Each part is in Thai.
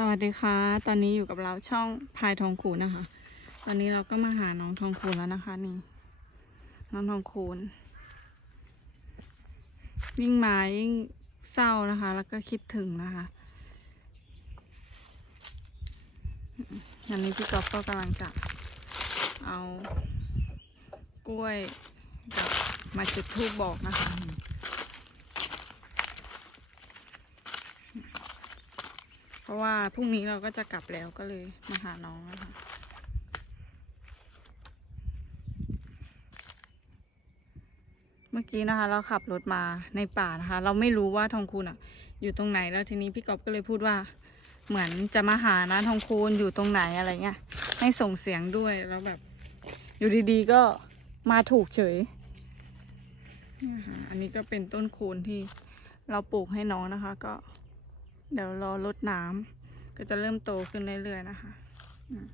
สวัสดีค่ะ ตอนนี้อยู่กับเราช่องพายทองคูณนะคะ วันนี้เราก็มาหาน้องทองคูณแล้วนะคะ นี่ น้องทองคูณยิ่งมายิ่งเศร้านะคะ แล้วก็คิดถึงนะคะอันนี้พี่ก๊อฟก็กำลังจะเอากล้วยกับมาจุดทูบบอกนะคะ เพ ราะว่าพรุ่งนี้เราก็จะกลับแล้วก็เลยมาหาน้องนะคะเมื่อกี้นะคะ เราขับรถมาในป่านะคะ เราไม่รู้ว่าทองคูณอะ อยู่ตรงไหนแล้วทีนี้พี่กอบก็เลยพูดว่า เหมือนจะมาหานะทองคูณอยู่ตรงไหนอะไรเงี้ยให้ส่งเสียงด้วยแล้วแบบ อยู่ดีๆก็มาถูกเฉยอันนี้ก็เป็นต้นคูณที่เราปลูกให้น้องนะคะ ก็ เดี๋ยวรอรดน้ำก็จะเริ่มโตขึ้นเรื่อยๆนะคะอืม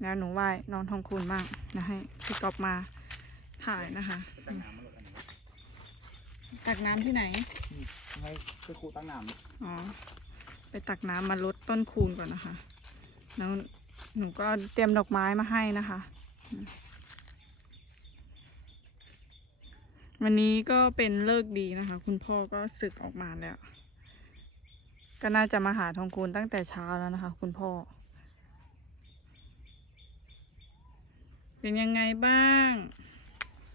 แล้วหนูไหว้น้องทองคูณบ้างนะให้พี่กอบมาถ่ายนะคะตั้งน้ำมาหลดอันนี้ตักน้ำที่ไหนให้คือครูตั้งน้อ๋อไปตักน้ำมาลดต้นคูณก่อนนะคะ แล้วหนูก็เตรียมดอกไม้มาให้นะคะอืมวันนี้ก็เป็นเลิกษ์ดีนะคะ คุณพ่อก็ศึกออกมาแล้ว ก็น่าจะมาหาทองคูณตั้งแต่เช้าแล้วนะคะ คุณพ่อ เป็นยังไงบ้าง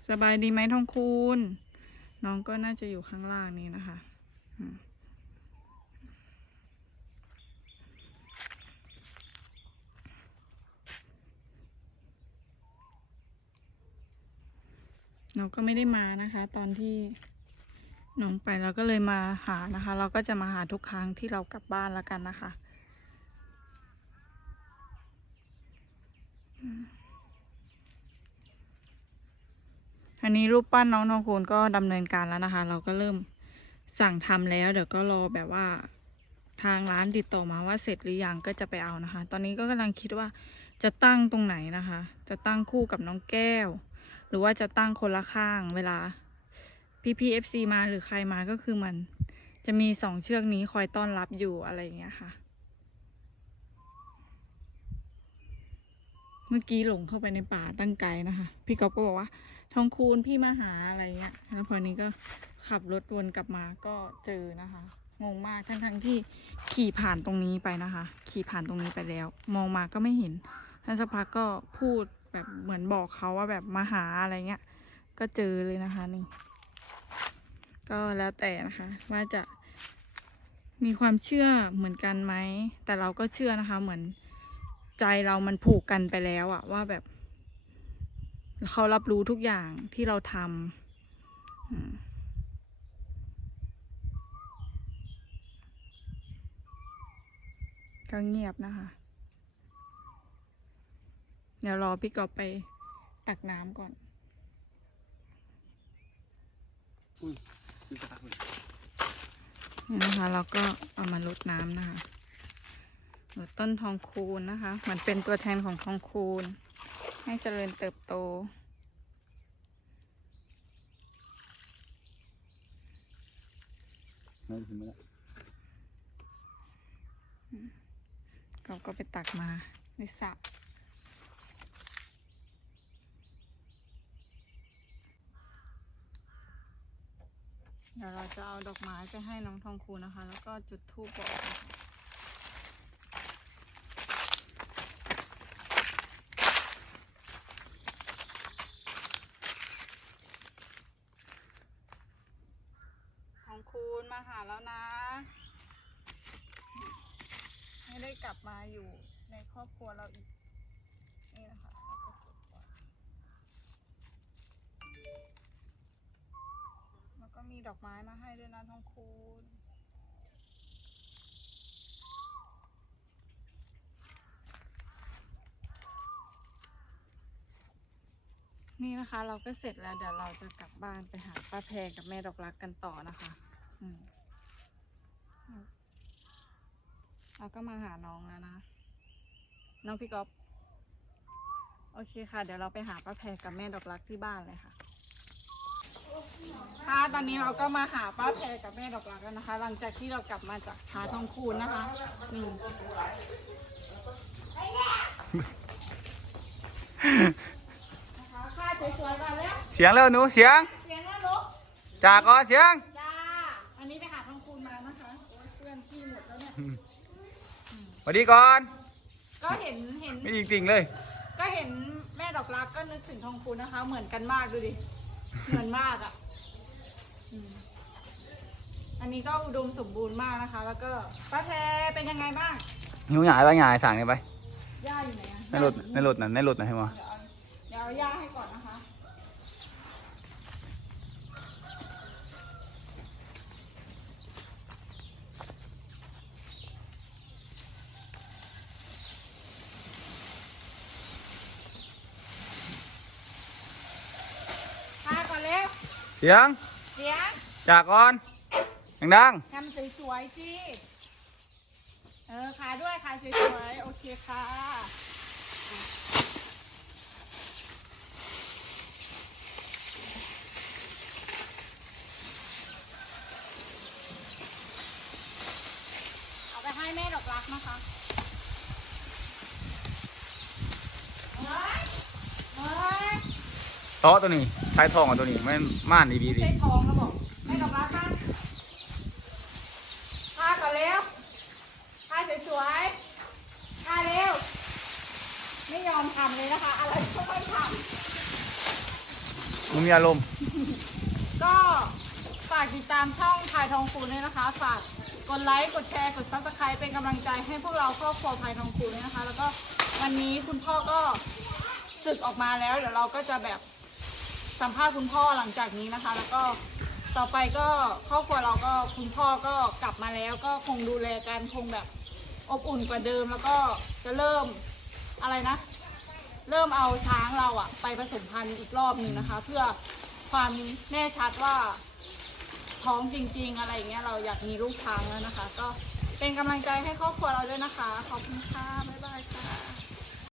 สบายดีไหมทองคูณ น้องก็น่าจะอยู่ข้างล่างนี้นะคะเราก็ไม่ได้มานะคะ ตอนที่ น้องไปเราก็เลยมาหานะคะ เราก็จะมาหาทุกครั้งที่เรากลับบ้านแล้วกันนะคะ อันนี้รูปปั้นน้องทองคูณก็ดำเนินการแล้วนะคะ เราก็เริ่มสั่งทำแล้ว เดี๋ยวก็รอแบบว่าทางร้านติดต่อมาว่าเสร็จหรือยังก็จะไปเอานะคะ ตอนนี้ก็กำลังคิดว่าจะตั้งตรงไหนนะคะ จะตั้งคู่กับน้องแก้ว หรือว่าจะตั้งคนละข้างเวลา พี่พีเอฟซีมาหรือใครมาก็คือมัน จะมีสองเชือกนี้คอยต้อนรับอยู่อะไรอย่างเงี้ยค่ะ เมื่อกี้หลงเข้าไปในป่าตั้งไกลนะคะ พี่ก๊อฟก็บอกว่า ทองคูณพี่มาหาอะไรเงี้ย แล้วพอนี้ก็ขับรถวนกลับมาก็เจอนะคะ งงมากทั้งทั้งที่ขี่ผ่านตรงนี้ไปนะคะ ขี่ผ่านตรงนี้ไปแล้ว มองมาก็ไม่เห็นท่านสักพักก็พูดแบบเหมือนบอกเขาว่าแบบมาหาอะไรเงี้ย ก็เจอเลยนะคะนี่ ก็แล้วแต่นะคะ ว่าจะมีความเชื่อเหมือนกันไหม แต่เราก็เชื่อนะคะ เหมือนใจเรามันผูกกันไปแล้วอะว่าแบบ เขารับรู้ทุกอย่างที่เราทำก็เงียบนะคะ เดี๋ยวรอพี่กอบไปตักน้ำก่อนอ คือสักพักหนึ่งนี่นะคะ เราก็เอามาลดน้ำนะคะลดต้นทองคูณนะคะเหมือนเป็นตัวแทนของทองคูณ ให้เจริญเติบโตไม่ถึงไม่ละเราก็ไปตักมาในสระ เดี๋ยวเราจะเอาดอกไม้ไปให้น้องทองคูนะคะ แล้วก็จุดธูปบอกนะคะทองคูณมาหาแล้วนะ ให้ได้กลับมาอยู่ในครอบครัวเราอีก นี่นะคะ มีดอกไม้มาให้ด้วยนะทองคูณนี่นะคะ เราก็เสร็จแล้วเดี๋ยวเราจะกลับบ้านไปหาป้าแพรกับแม่ดอกรักกันต่อนะคะอืมเราก็มาหาน้องแล้วนะ น้องพี่ก๊อฟโอเคค่ะ เดี๋ยวเราไปหาป้าแพรกับแม่ดอกรักที่บ้านเลยค่ะ ค่ะตอนนี้เราก็มาหาป้าแพรกับแม่ดอกรักกันนะคะ หลังจากที่เรากลับมาจากหาทองคูณนะคะนี่นะคะค่าสวยๆก่อนแล้วเสียงเร็วหนูเสียงเสียงนะลูกจากก่อนเสียง จ้าอันนี้ไปหาทองคูณมานะคะโอ้ยเพื่อนพี่หมดแล้วเนี่ยสวัสดีก่อน ก็เห็นเห็น ไม่จริงๆเลย ก็เห็นแม่ดอกรักก็นึกถึงทองคูณนะคะ เหมือนกันมากดูดิ เหมือนมากอะอืมอันนี้ก็อุดมสมบูรณ์มากนะคะ แล้วก็ป้าแพรเป็นยังไงบ้างหนูหงายไปหงายสั่งนี่ไปย่าอยู่ไหนอะในรถในรถน่ะในรถน่ะให้มา เดี๋ยวเอาเดี๋ยวเอาย่าให้ก่อนนะคะ มาก่อนเร็ว เสียงเสียงจากก่อนดังทำสวยๆสิเออขายด้วยขายสวยๆโอเคค่ะเอาไปให้แม่ดอกรักนะคะ เฮ้ย เฮ้ย ๆ โต๊ะตัวนี้ใช้ทองกับตัวนี้ไม่ม่านดีดีไม่ดีใช่ทองแล้วบอกแม่ดอกรักค่ะผ้าก่อนเร็วผ้าสวยๆผ้าเร็ว ไม่ยอมทำเลยนะคะ อะไรก็ไม่ทมึงมีอารมณ์ำก็ฝากติดตามช่องพายทองคูณด้วยนะคะ ฝากกดไลค์ กดแชร์ กดซับสไครป์เป็นกำลังใจให้พวกเราครอบครัวพายทองคูณด้วยนะคะ แล้วก็วันนี้คุณพ่อก็ศึกออกมาแล้ว เดี๋ยวเราก็จะแบบ สัมภาษณ์คุณพ่อหลังจากนี้นะคะ แล้วก็ต่อไปก็ครอบครัวเราก็คุณพ่อก็กลับมาแล้วก็คงดูแลกันคงแบบอบอุ่นกว่าเดิม แล้วก็จะเริ่มอะไรนะ เริ่มเอาช้างเราอะไปผสมพันธุ์อีกรอบหนึ่งนะคะ เพื่อความแน่ชัดว่าท้องจริง ๆ อะไรอย่างเงี้ยเราอยากมีลูกช้างแล้วนะคะ ก็เป็นกำลังใจให้ครอบครัวเราด้วยนะคะ ขอบคุณค่ะบ๊ายบายค่ะ